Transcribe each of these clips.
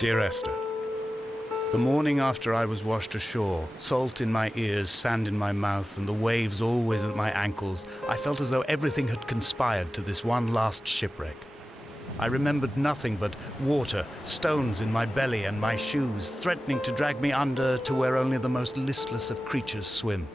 Dear Esther, the morning after I was washed ashore, salt in my ears, sand in my mouth, and the waves always at my ankles, I felt as though everything had conspired to this one last shipwreck. I remembered nothing but water, stones in my belly and my shoes, threatening to drag me under to where only the most listless of creatures swim.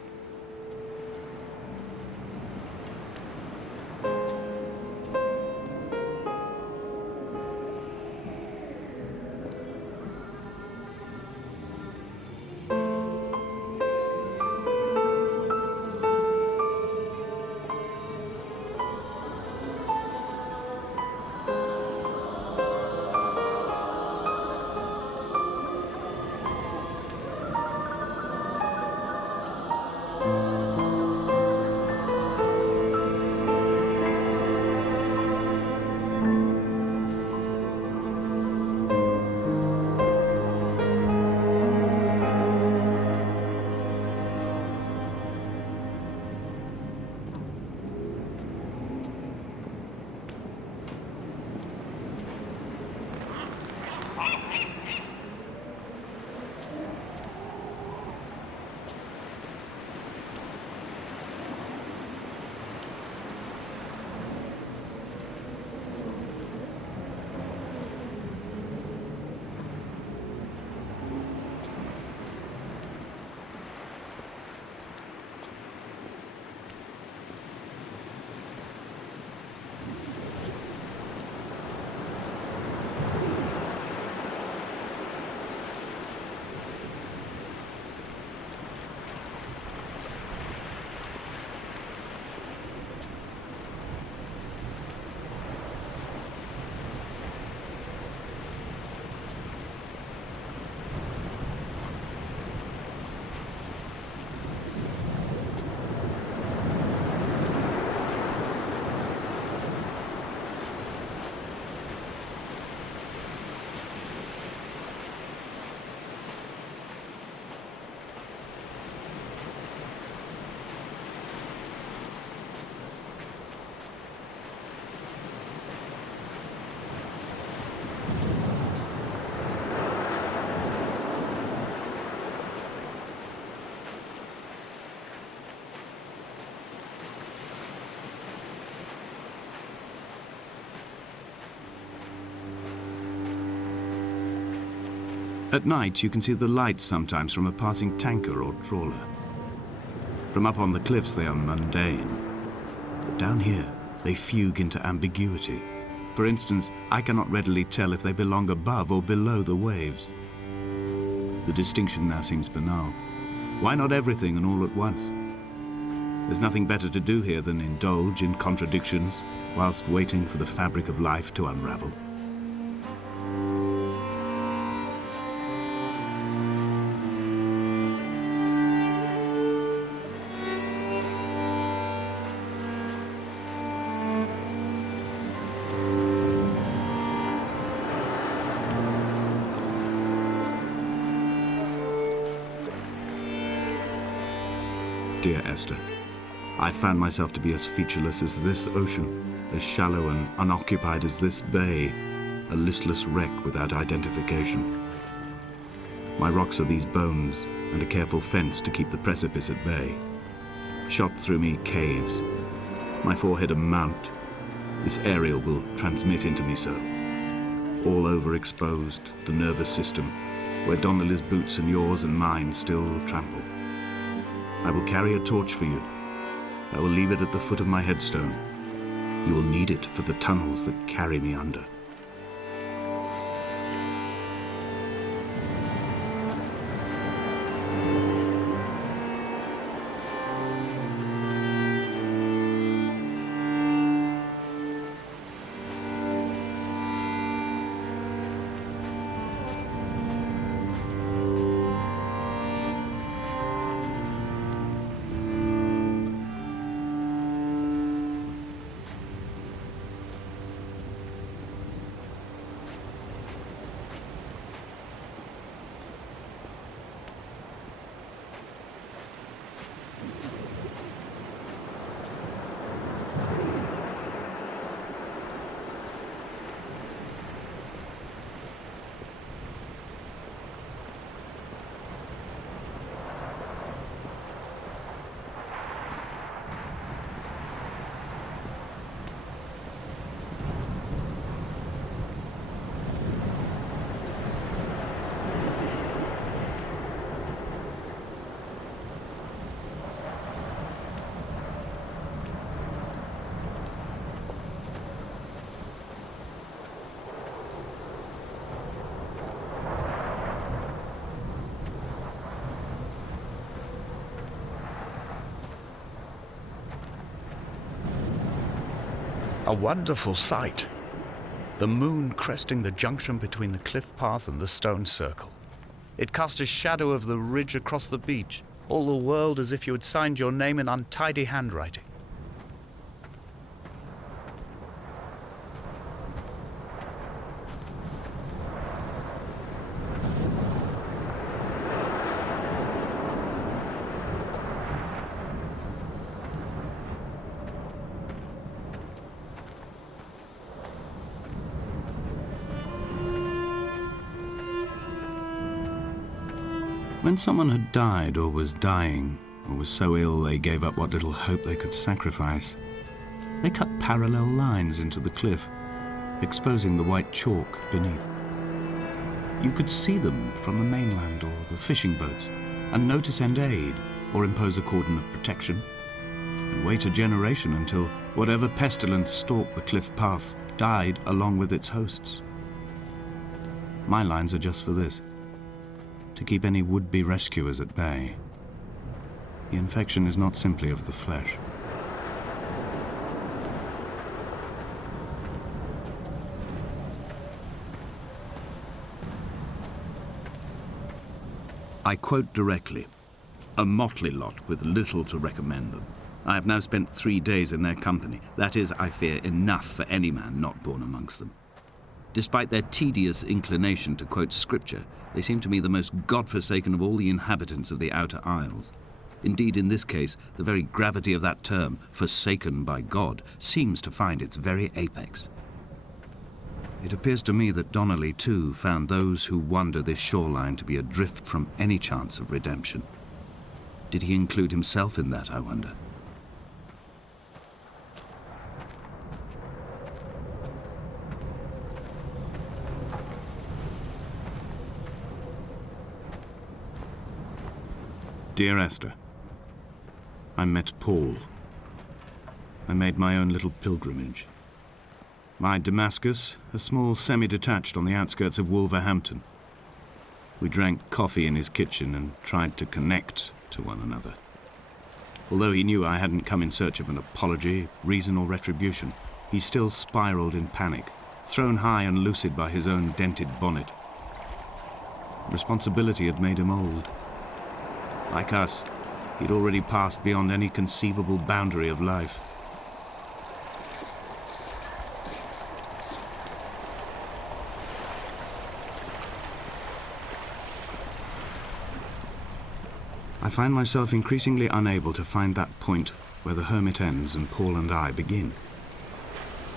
At night, you can see the lights sometimes from a passing tanker or trawler. From up on the cliffs, they are mundane. But down here, they fugue into ambiguity. For instance, I cannot readily tell if they belong above or below the waves. The distinction now seems banal. Why not everything and all at once? There's nothing better to do here than indulge in contradictions whilst waiting for the fabric of life to unravel. Dear Esther, I found myself to be as featureless as this ocean, as shallow and unoccupied as this bay, a listless wreck without identification. My rocks are these bones, and a careful fence to keep the precipice at bay. Shot through me caves, my forehead a mount. This aerial will transmit into me so. All overexposed, the nervous system, where Donnelly's boots and yours and mine still trample. I will carry a torch for you. I will leave it at the foot of my headstone. You will need it for the tunnels that carry me under. A wonderful sight. The moon cresting the junction between the cliff path and the stone circle. It cast a shadow of the ridge across the beach, all the world as if you had signed your name in untidy handwriting. When someone had died or was dying, or was so ill they gave up what little hope they could sacrifice, they cut parallel lines into the cliff, exposing the white chalk beneath. You could see them from the mainland or the fishing boats, and know to send aid or impose a cordon of protection, and wait a generation until whatever pestilence stalked the cliff paths died along with its hosts. My lines are just for this: to keep any would-be rescuers at bay. The infection is not simply of the flesh. I quote directly, "A motley lot with little to recommend them. I have now spent 3 days in their company. That is, I fear, enough for any man not born amongst them. Despite their tedious inclination to quote scripture, they seem to me the most God-forsaken of all the inhabitants of the Outer Isles. Indeed, in this case, the very gravity of that term, forsaken by God, seems to find its very apex. It appears to me that Donnelly, too, found those who wander this shoreline to be adrift from any chance of redemption. Did he include himself in that, I wonder? Dear Esther, I met Paul. I made my own little pilgrimage. My Damascus, a small semi-detached on the outskirts of Wolverhampton. We drank coffee in his kitchen and tried to connect to one another. Although he knew I hadn't come in search of an apology, reason or retribution, he still spiraled in panic, thrown high and lucid by his own dented bonnet. Responsibility had made him old. Like us, he'd already passed beyond any conceivable boundary of life. I find myself increasingly unable to find that point where the hermit ends and Paul and I begin.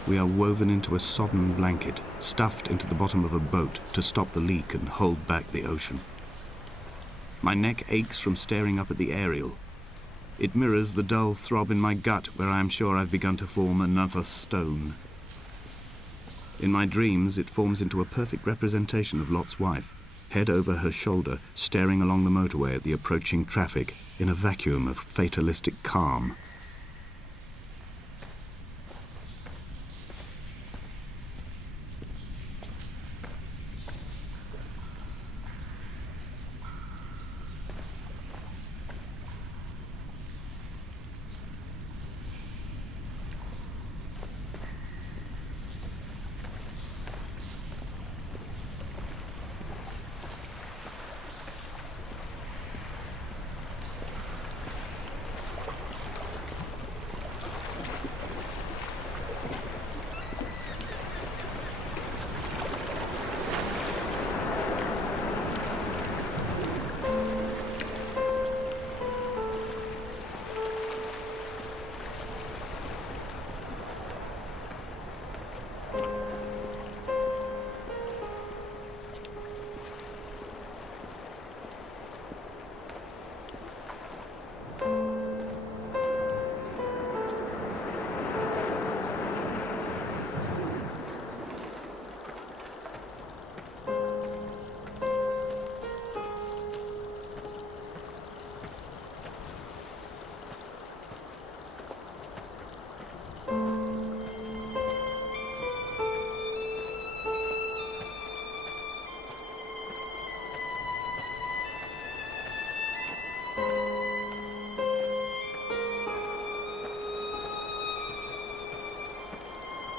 We are woven into a sodden blanket, stuffed into the bottom of a boat to stop the leak and hold back the ocean. My neck aches from staring up at the aerial. It mirrors the dull throb in my gut where I am sure I've begun to form another stone. In my dreams, it forms into a perfect representation of Lot's wife, head over her shoulder, staring along the motorway at the approaching traffic in a vacuum of fatalistic calm.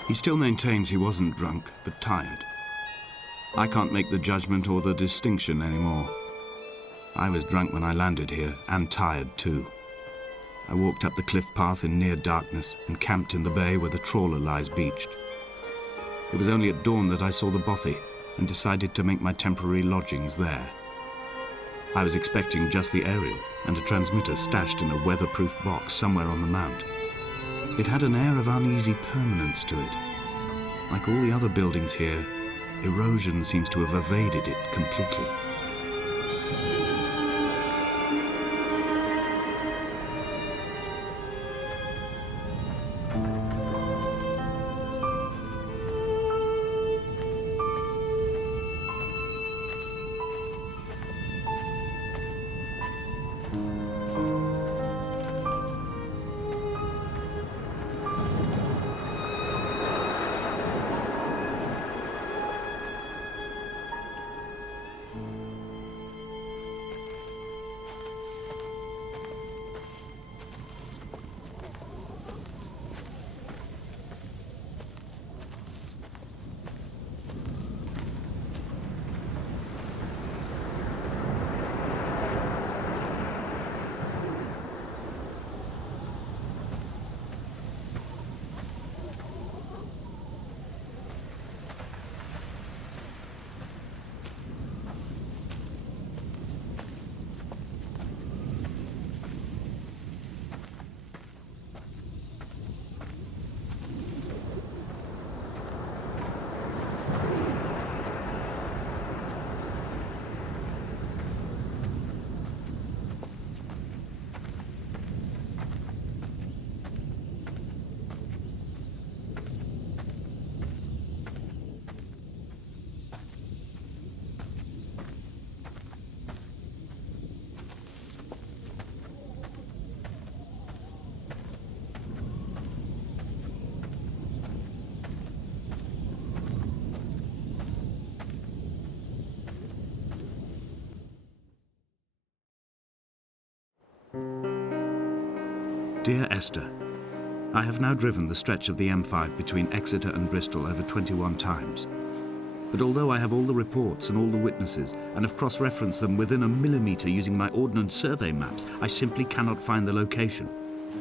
He still maintains he wasn't drunk, but tired. I can't make the judgment or the distinction anymore. I was drunk when I landed here, and tired too. I walked up the cliff path in near darkness and camped in the bay where the trawler lies beached. It was only at dawn that I saw the bothy and decided to make my temporary lodgings there. I was expecting just the aerial and a transmitter stashed in a weatherproof box somewhere on the mount. It had an air of uneasy permanence to it. Like all the other buildings here, erosion seems to have evaded it completely. Dear Esther, I have now driven the stretch of the M5 between Exeter and Bristol over 21 times. But although I have all the reports and all the witnesses and have cross-referenced them within a millimetre using my Ordnance Survey maps, I simply cannot find the location.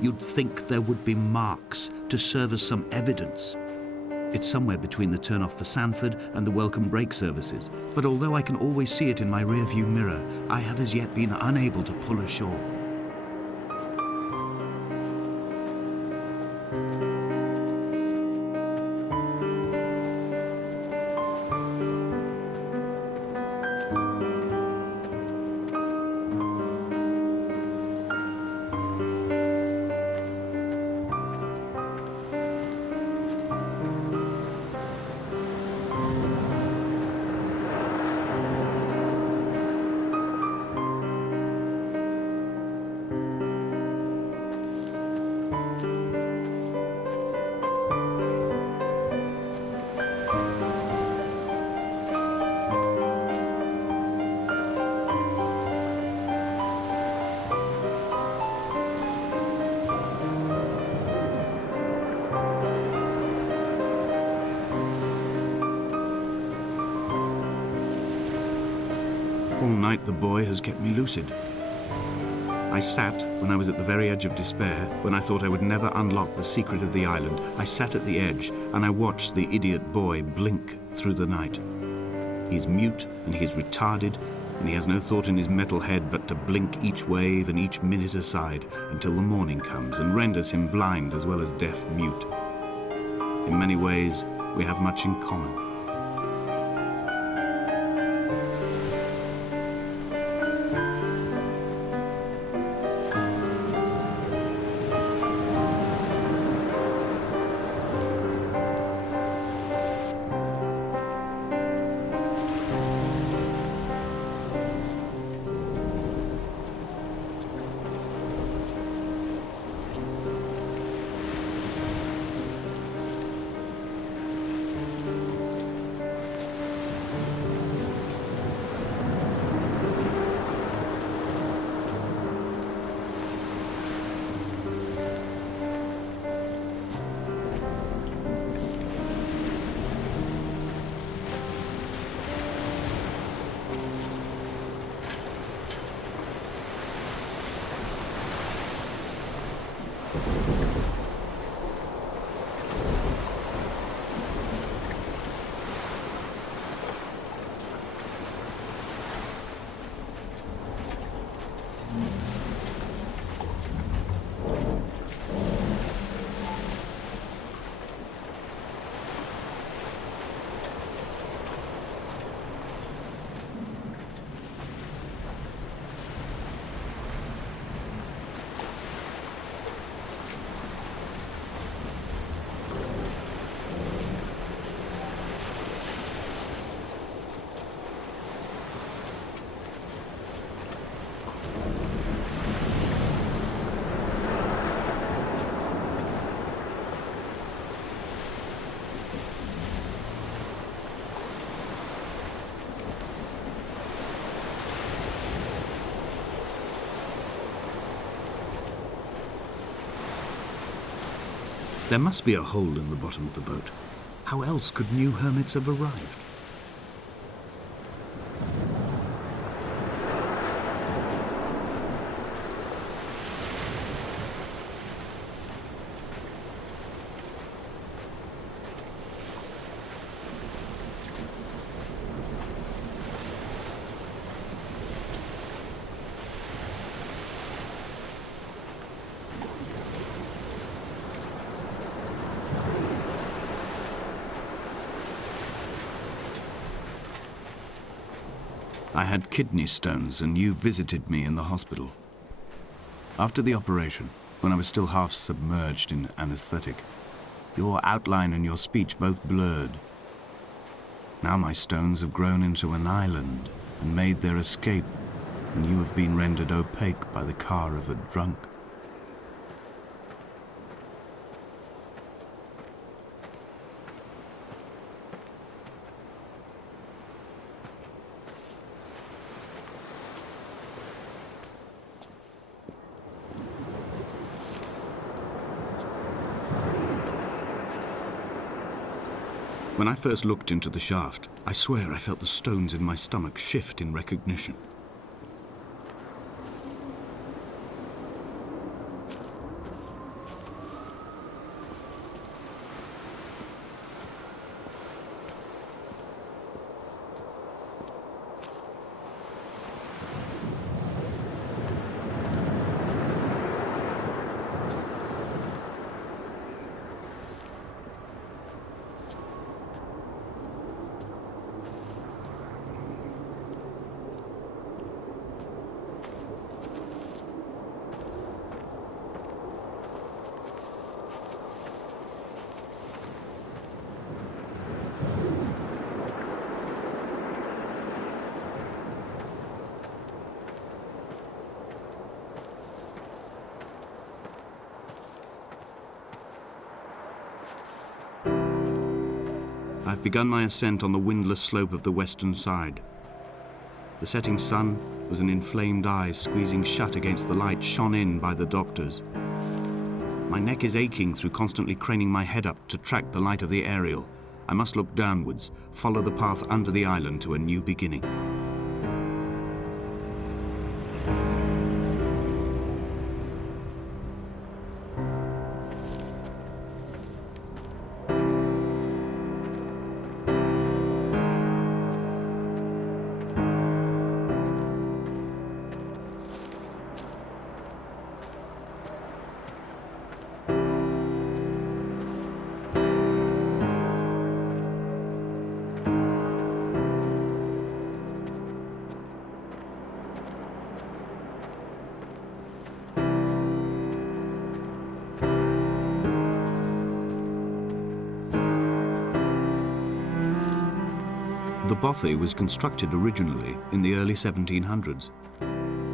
You'd think there would be marks to serve as some evidence. It's somewhere between the turn-off for Sanford and the welcome brake services, but although I can always see it in my rear-view mirror, I have as yet been unable to pull ashore. All night the Buoy has kept me lucid. I sat when I was at the very edge of despair, when I thought I would never unlock the secret of the island. I sat at the edge and I watched the idiot Buoy blink through the night. He's mute and he's retarded, and he has no thought in his metal head but to blink each wave and each minute aside until the morning comes and renders him blind as well as deaf-mute. In many ways, we have much in common. There must be a hole in the bottom of the boat. How else could new hermits have arrived? I had kidney stones and you visited me in the hospital. After the operation, when I was still half submerged in anesthetic, your outline and your speech both blurred. Now my stones have grown into an island and made their escape, and you have been rendered opaque by the car of a drunk. When I first looked into the shaft, I swear I felt the stones in my stomach shift in recognition. I've begun my ascent on the windless slope of the western side. The setting sun was an inflamed eye squeezing shut against the light shone in by the doctors. My neck is aching through constantly craning my head up to track the light of the aerial. I must look downwards, follow the path under the island to a new beginning. The bothy was constructed originally in the early 1700s.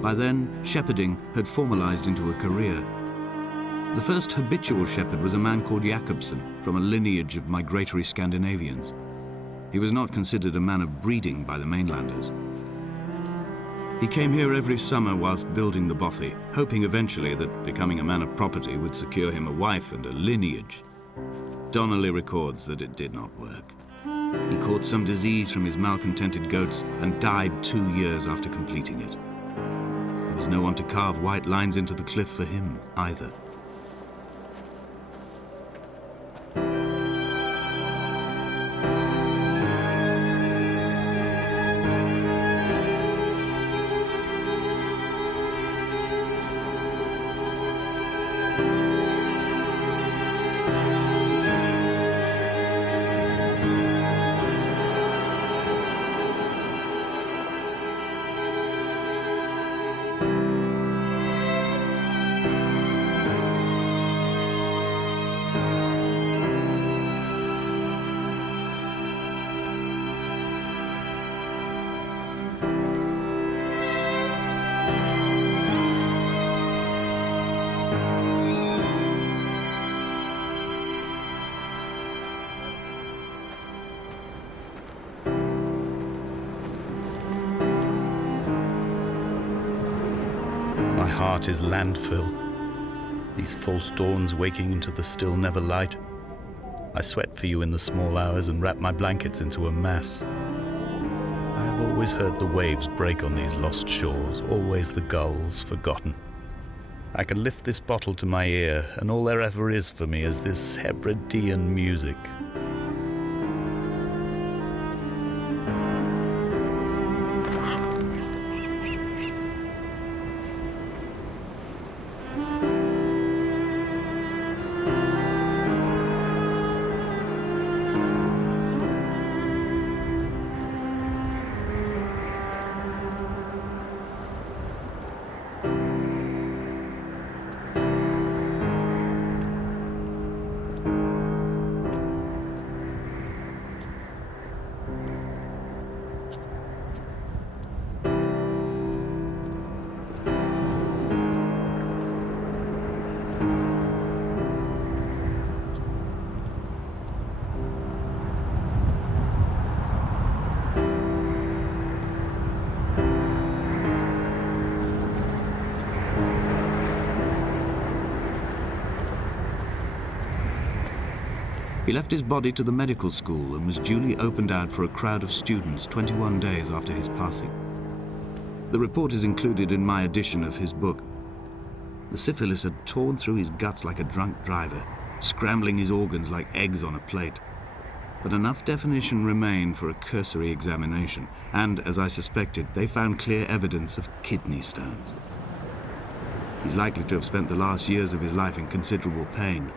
By then, shepherding had formalized into a career. The first habitual shepherd was a man called Jakobsen, from a lineage of migratory Scandinavians. He was not considered a man of breeding by the mainlanders. He came here every summer whilst building the bothy, hoping eventually that becoming a man of property would secure him a wife and a lineage. Donnelly records that it did not work. He caught some disease from his malcontented goats and died 2 years after completing it. There was no one to carve white lines into the cliff for him, either. heart is landfill. These false dawns waking into the still never light. I sweat for you in the small hours and wrap my blankets into a mass. I have always heard the waves break on these lost shores, always the gulls forgotten. I can lift this bottle to my ear, and all there ever is for me is this Hebridean music. He left his body to the medical school and was duly opened out for a crowd of students 21 days after his passing. The report is included in my edition of his book. The syphilis had torn through his guts like a drunk driver, scrambling his organs like eggs on a plate. But enough definition remained for a cursory examination, and, as I suspected, they found clear evidence of kidney stones. He's likely to have spent the last years of his life in considerable pain.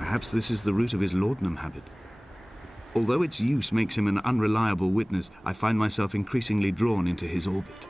Perhaps this is the root of his laudanum habit. Although its use makes him an unreliable witness, I find myself increasingly drawn into his orbit.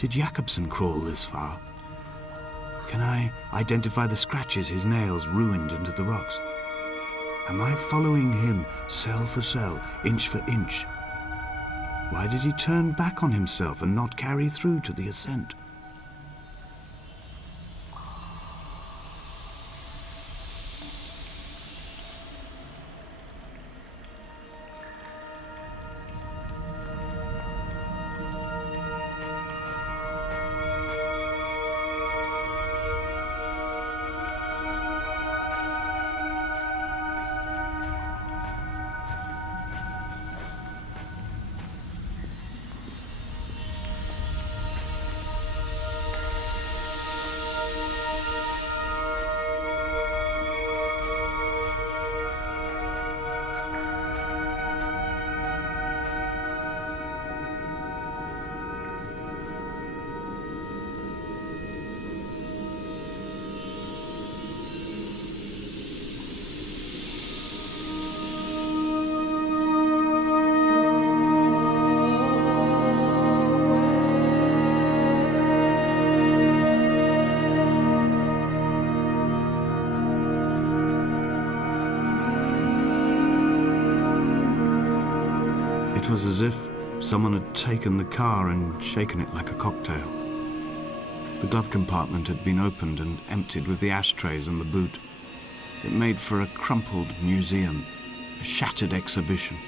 Did Jakobsen crawl this far? Can I identify the scratches his nails ruined into the rocks? Am I following him cell for cell, inch for inch? Why did he turn back on himself and not carry through to the ascent? It was as if someone had taken the car and shaken it like a cocktail. The glove compartment had been opened and emptied with the ashtrays and the boot. It made for a crumpled museum, a shattered exhibition.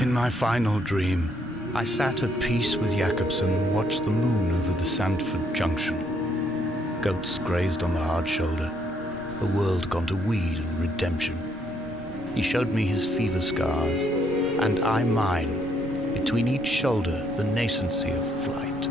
In my final dream, I sat at peace with Jakobsen and watched the moon over the Sandford Junction. Goats grazed on the hard shoulder, a world gone to weed and redemption. He showed me his fever scars, and I mine, between each shoulder the nascency of flight.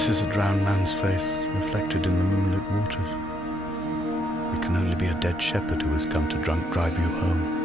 This is a drowned man's face reflected in the moonlit waters. It can only be a dead shepherd who has come to drunk drive you home.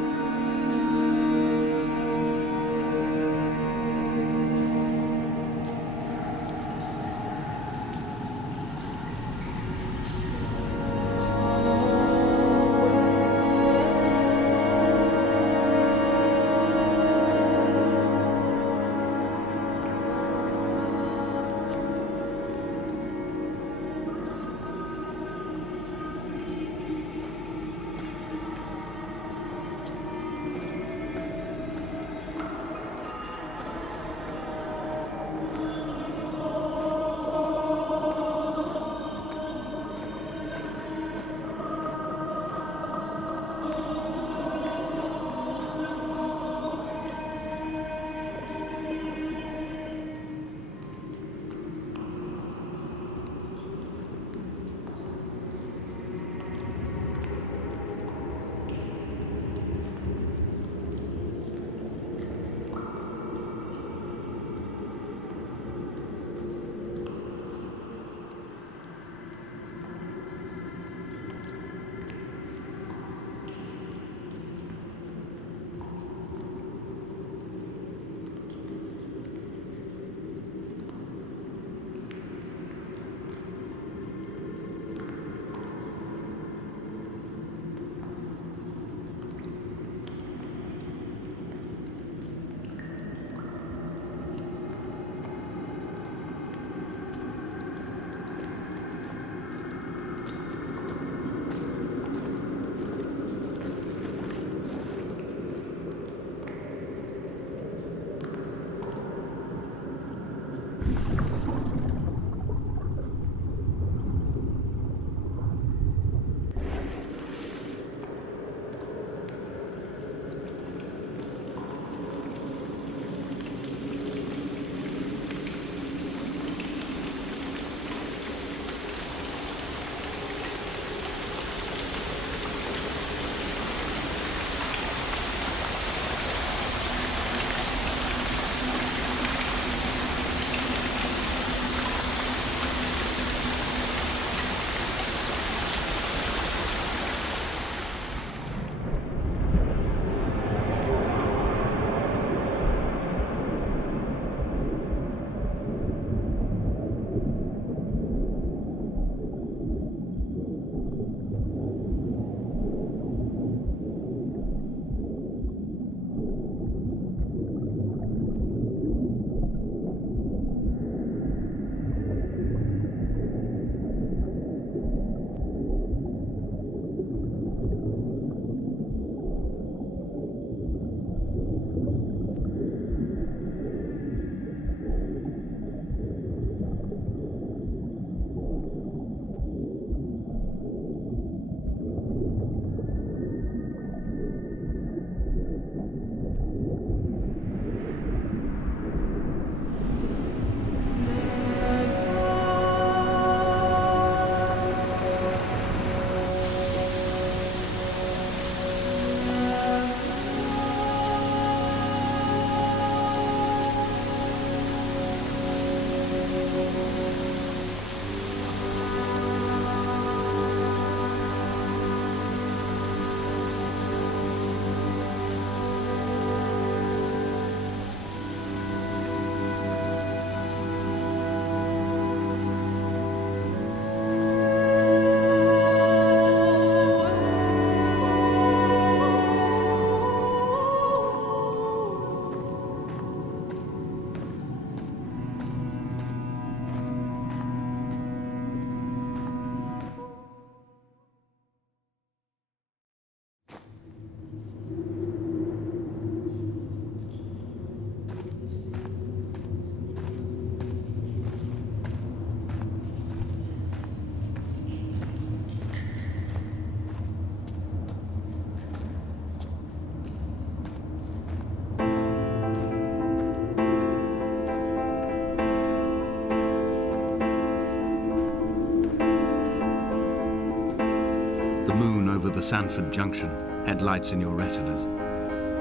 Sanford Junction, headlights in your retinas.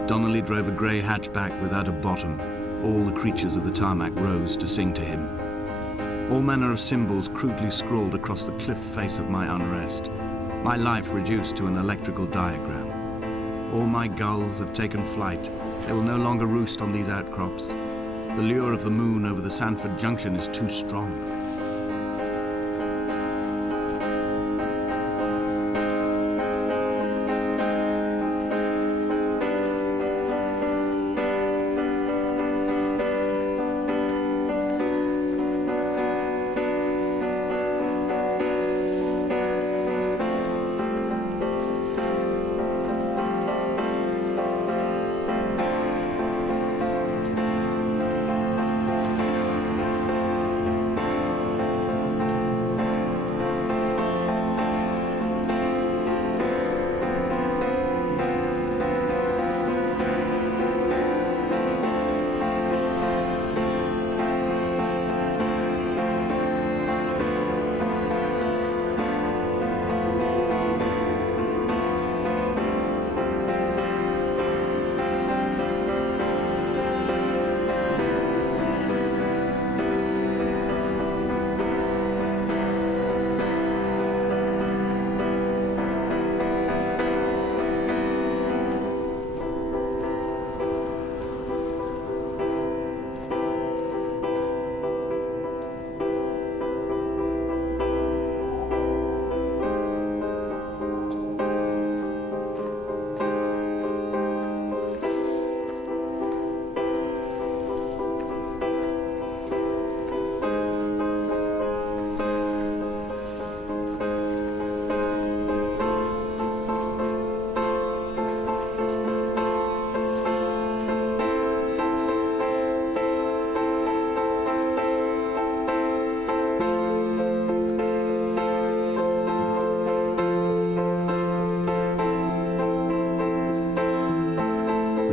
Donnelly drove a grey hatchback without a bottom. All the creatures of the tarmac rose to sing to him. All manner of symbols crudely scrawled across the cliff face of my unrest. My life reduced to an electrical diagram. All my gulls have taken flight. They will no longer roost on these outcrops. The lure of the moon over the Sanford Junction is too strong.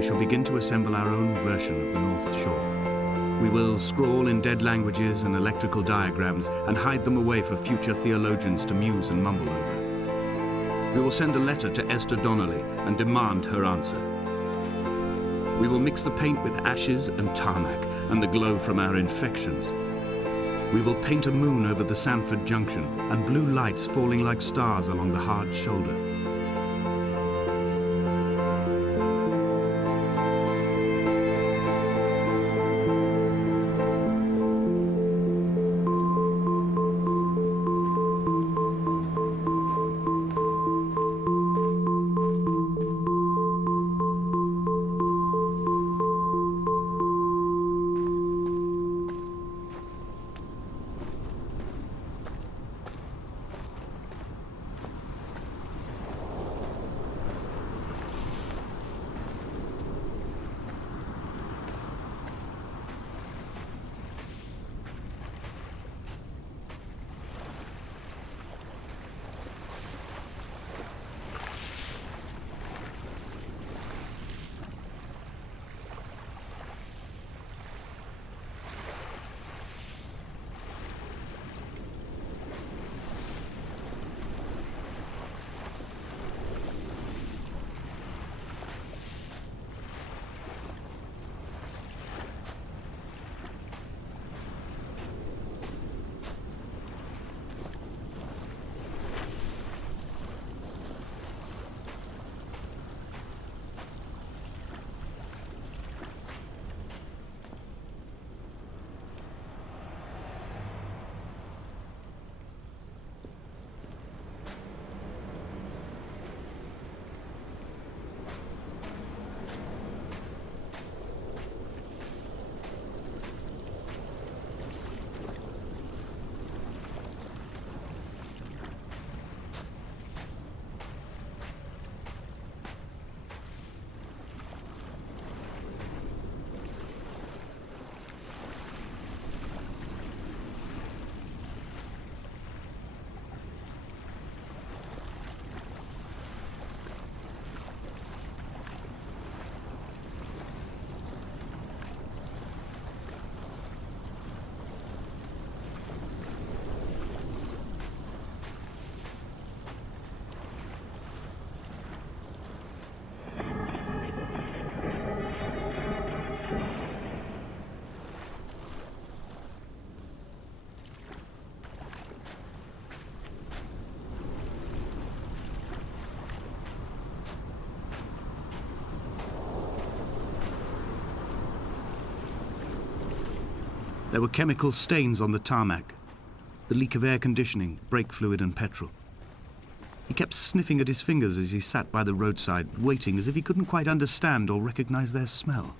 We shall begin to assemble our own version of the North Shore. We will scrawl in dead languages and electrical diagrams and hide them away for future theologians to muse and mumble over. We will send a letter to Esther Donnelly and demand her answer. We will mix the paint with ashes and tarmac and the glow from our infections. We will paint a moon over the Sanford Junction and blue lights falling like stars along the hard shoulder. There were chemical stains on the tarmac, the leak of air conditioning, brake fluid and petrol. He kept sniffing at his fingers as he sat by the roadside, waiting as if he couldn't quite understand or recognize their smell.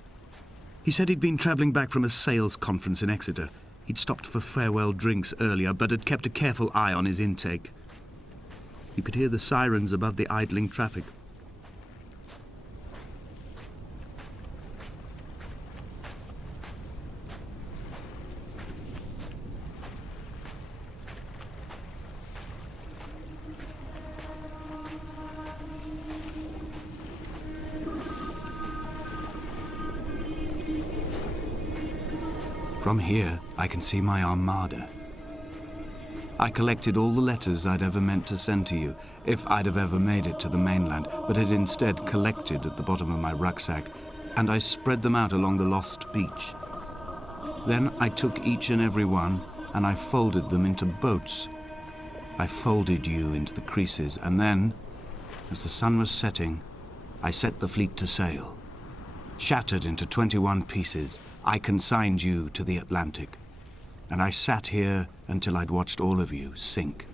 He said he'd been travelling back from a sales conference in Exeter. He'd stopped for farewell drinks earlier, but had kept a careful eye on his intake. You could hear the sirens above the idling traffic. From here, I can see my armada. I collected all the letters I'd ever meant to send to you, if I'd have ever made it to the mainland, but had instead collected at the bottom of my rucksack, and I spread them out along the lost beach. Then I took each and every one, and I folded them into boats. I folded you into the creases, and then, as the sun was setting, I set the fleet to sail. Shattered into 21 pieces, I consigned you to the Atlantic, and I sat here until I'd watched all of you sink.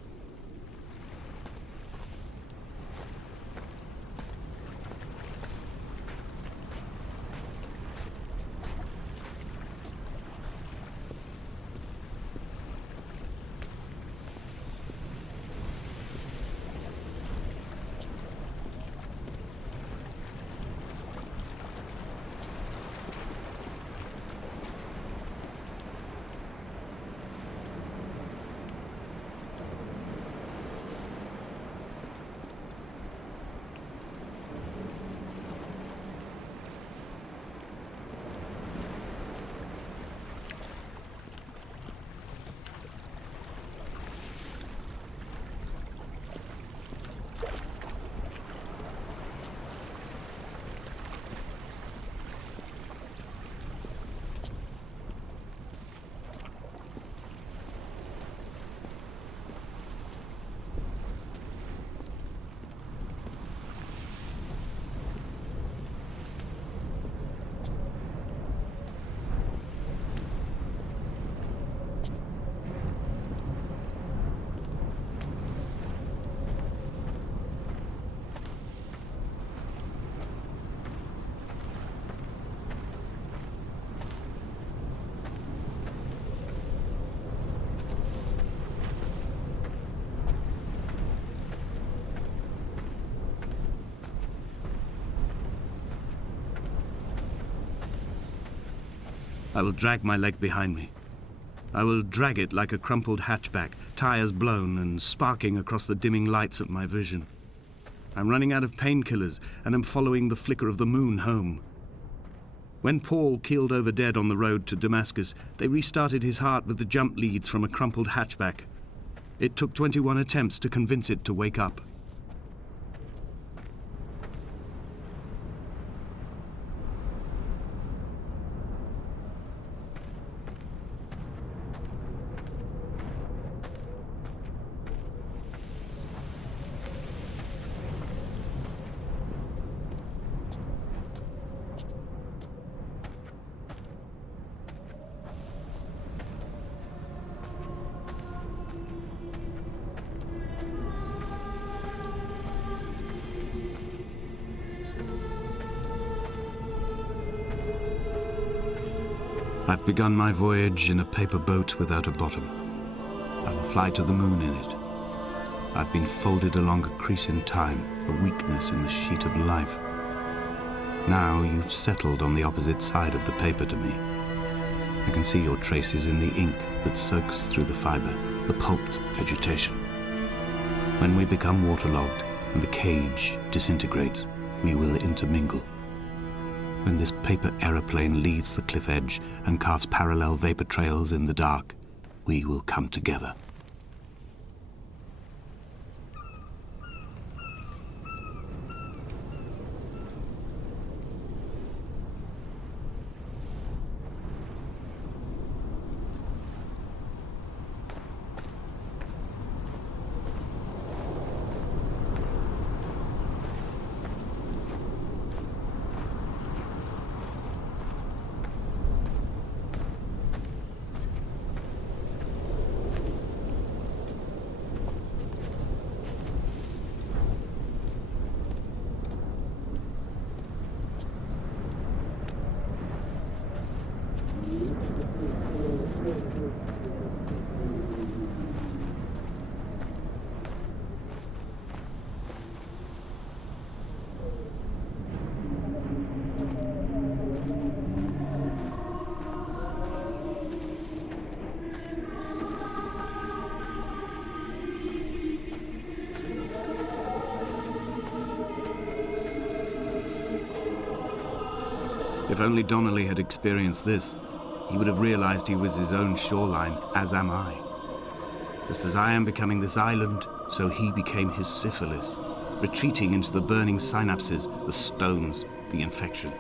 I will drag my leg behind me. I will drag it like a crumpled hatchback, tires blown and sparking across the dimming lights of my vision. I'm running out of painkillers and am following the flicker of the moon home. When Paul keeled over dead on the road to Damascus, they restarted his heart with the jump leads from a crumpled hatchback. It took 21 attempts to convince it to wake up. I've begun my voyage in a paper boat without a bottom. I will fly to the moon in it. I've been folded along a crease in time, a weakness in the sheet of life. Now you've settled on the opposite side of the paper to me. I can see your traces in the ink that soaks through the fiber, the pulped vegetation. When we become waterlogged and the cage disintegrates, we will intermingle. When this paper aeroplane leaves the cliff edge and carves parallel vapor trails in the dark, we will come together. If only Donnelly had experienced this, he would have realized he was his own shoreline, as am I. Just as I am becoming this island, so he became his syphilis, retreating into the burning synapses, the stones, the infection.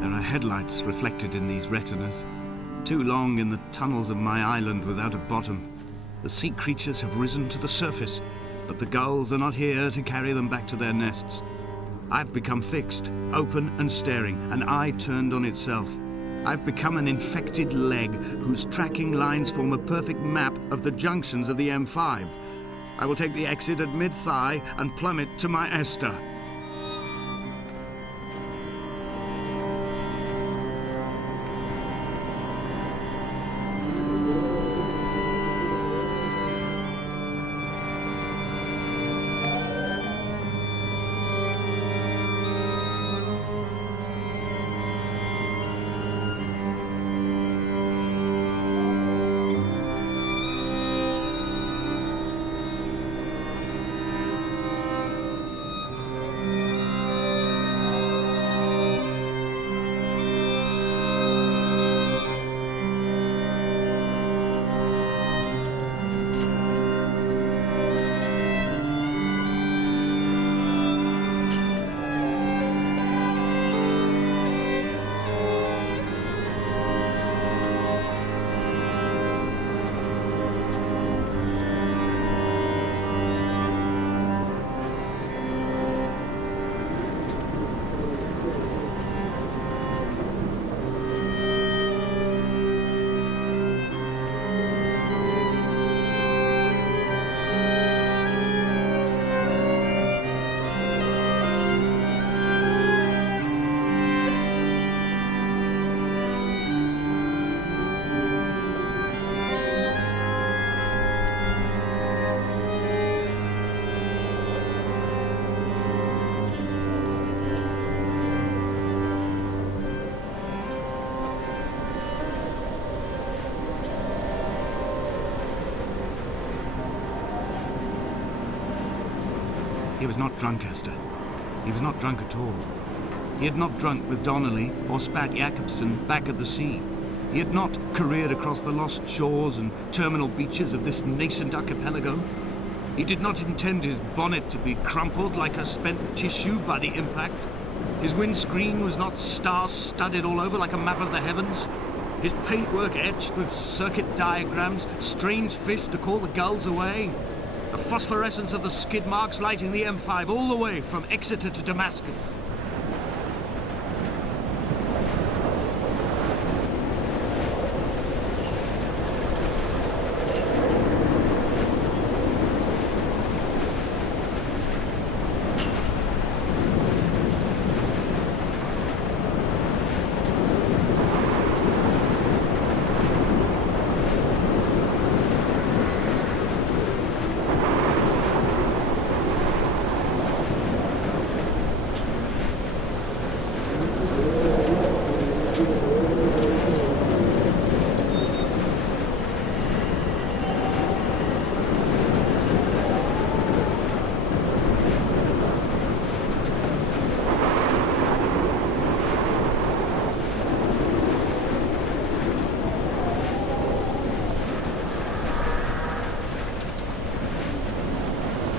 There are headlights reflected in these retinas, too long in the tunnels of my island without a bottom. The sea creatures have risen to the surface, but the gulls are not here to carry them back to their nests. I've become fixed, open and staring, an eye turned on itself. I've become an infected leg whose tracking lines form a perfect map of the junctions of the M5. I will take the exit at mid-thigh and plummet to my Esther. He was not drunk, Esther. He was not drunk at all. He had not drunk with Donnelly or spat Jakobsen back at the sea. He had not careered across the lost shores and terminal beaches of this nascent archipelago. He did not intend his bonnet to be crumpled like a spent tissue by the impact. His windscreen was not star-studded all over like a map of the heavens. His paintwork etched with circuit diagrams, strange fish to call the gulls away. The phosphorescence of the skid marks lighting the M5 all the way from Exeter to Damascus.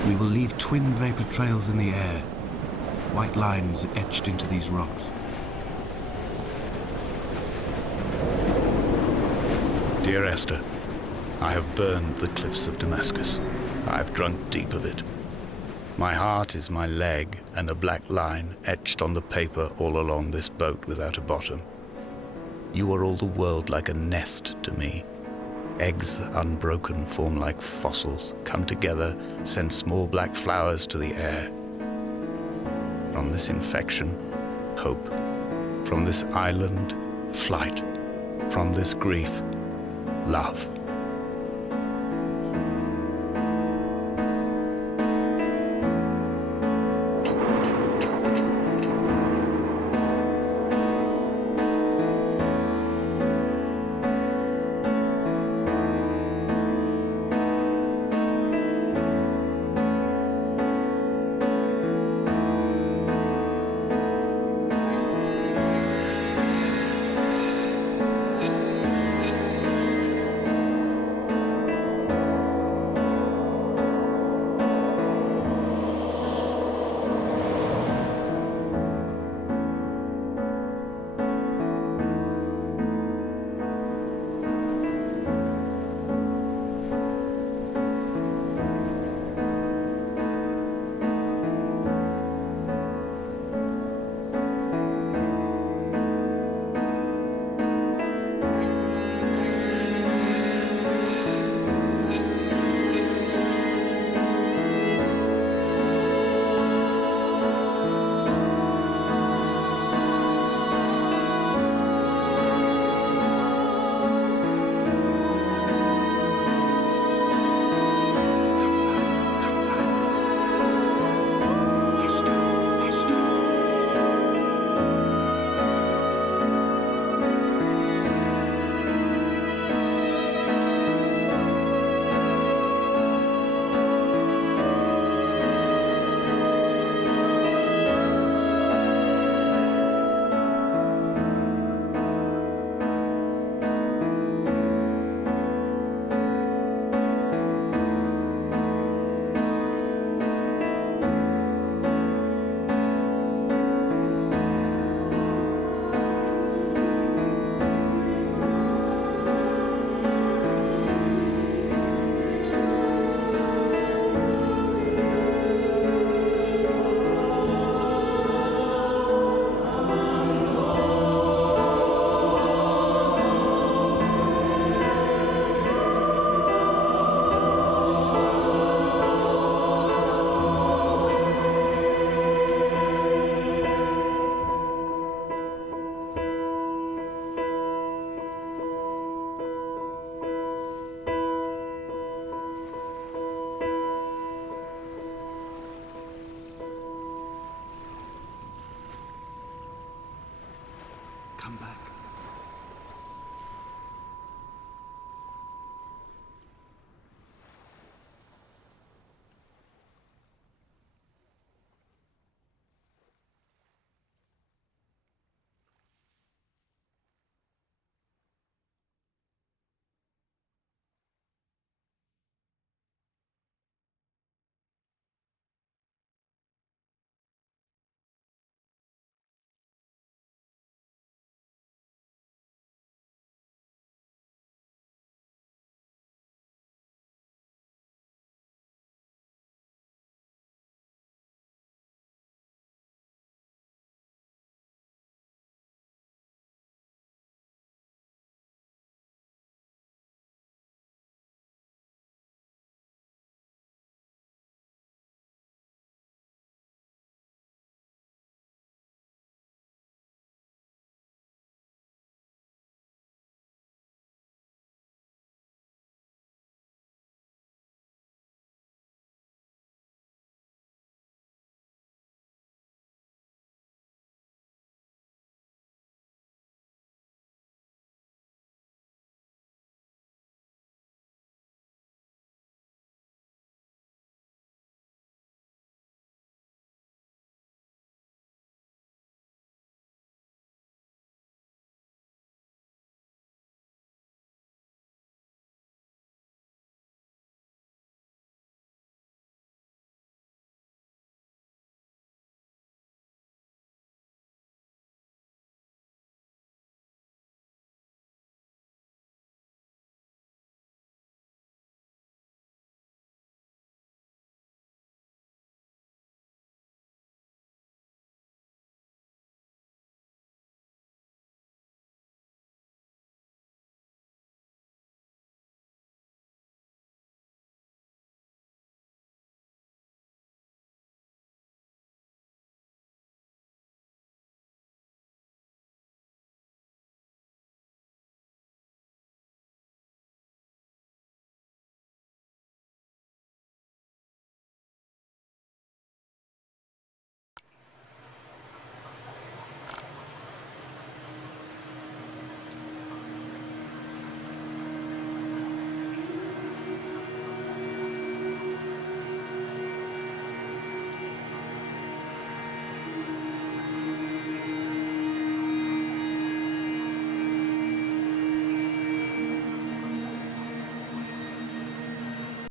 We will leave twin vapor trails in the air, white lines etched into these rocks. Dear Esther, I have burned the cliffs of Damascus. I have drunk deep of it. My heart is my leg, and a black line etched on the paper all along this boat without a bottom. You are all the world like a nest to me. Eggs unbroken form like fossils, come together, send small black flowers to the air. On this infection, hope. From this island, flight. From this grief, love.